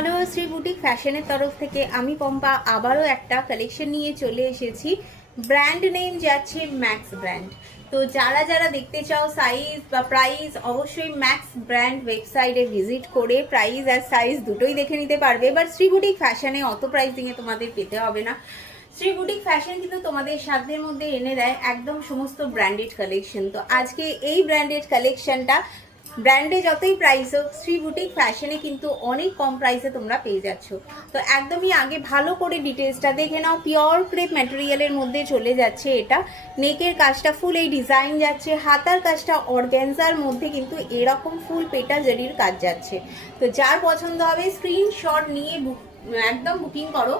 Hello, Shri boutique ফ্যাশনের তরফ থেকে আমি পম্পা আবারও একটা কালেকশন নিয়ে চলে এসেছি। ব্র্যান্ড নেম যাচ্ছে ম্যাক্স ব্র্যান্ড। তো যারা যারা দেখতে চাও সাইজ বা প্রাইস, অবশ্যই ম্যাক্স ব্র্যান্ড ওয়েবসাইটে ভিজিট করে প্রাইস আর সাইজ দুটোই দেখে নিতে পারবে। এবার শ্রী বুটিক ফ্যাশনে অত প্রাইসিংয়ে তোমাদের পেতে হবে না। শ্রী বুটিক ফ্যাশন কিন্তু তোমাদের সাধ্যের মধ্যে এনে দেয় একদম সমস্ত ব্র্যান্ডেড কালেকশন। তো আজকে এই ব্র্যান্ডেড কালেকশনটা ব্র্যান্ডে যতই প্রাইস হোক, শ্রী বুটিক ফ্যাশনে কিন্তু অনেক কম প্রাইসে তোমরা পেয়ে যাচ্ছ। তো একদমই আগে ভালো করে ডিটেলসটা দেখে নাও। পিওর ক্রেপ ম্যাটেরিয়ালের মধ্যে চলে যাচ্ছে এটা। নেকের কাজটা ফুল এই ডিজাইন যাচ্ছে, হাতার কাজটা অর্গ্যানজার মধ্যে কিন্তু এরকম ফুল পেটা জরির কাজ যাচ্ছে। তো যার পছন্দ হবে স্ক্রিনশট নিয়ে একদম বুকিং করো।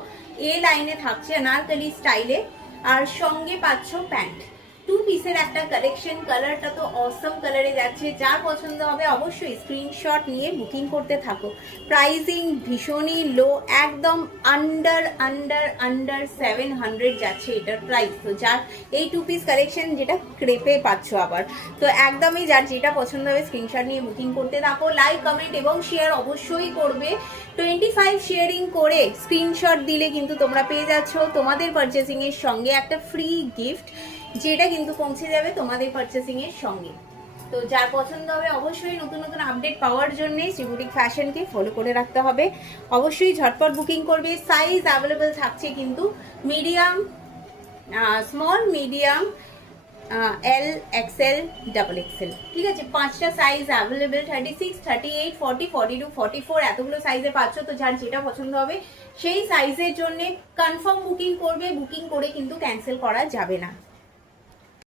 এ লাইনে থাকছে অনারকলি স্টাইলে, আর সঙ্গে পাচ্ছ প্যান্ট। 2 পিসের একটা কালেকশন। কালারটা তো অসম কালারে যাচ্ছে। যার পছন্দ হবে অবশ্যই স্ক্রিনশট নিয়ে বুকিং করতে থাকো। প্রাইসিং ভীষণই লো, একদম আন্ডার 700 যাচ্ছে এটার প্রাইস। তো যার এই 2 পিস কালেকশন যেটা ক্রেপে পাচ্ছ আবার, তো একদমই যার যেটা পছন্দ হবে স্ক্রিনশট নিয়ে বুকিং করতে থাকো। লাইক, কমেন্ট এবং শেয়ার অবশ্যই করবে। 25 শেয়ারিং করে স্ক্রিনশট দিলে কিন্তু তোমরা পেয়ে যাচ্ছ তোমাদের পারচেসিং এর সঙ্গে একটা ফ্রি গিফট, যেটা কিন্তু পৌঁছে যাবে তোমাদের পারচেসিং এর সঙ্গে। তো যার পছন্দ হবে অবশ্যই নতুন নতুন আপডেট পাওয়ার জন্য শ্রী বুটিক ফ্যাশনকে ফলো করে রাখতে হবে। অবশ্যই ঝটপট বুকিং করবে। সাইজ অ্যাভেলেবেল থাকছে কিন্তু মিডিয়াম, স্মল, মিডিয়াম, এল, এক্সেল, ডাবল এক্সেল, ঠিক আছে? 5টা সাইজ অ্যাভেলেবেল। 36, 38, 40, 42, 44 এতগুলো সাইজে পাচ্ছ। তো যার যেটা পছন্দ হবে সেই সাইজের জন্য কনফার্ম বুকিং করবে। বুকিং করে কিন্তু ক্যান্সেল করা যাবে না।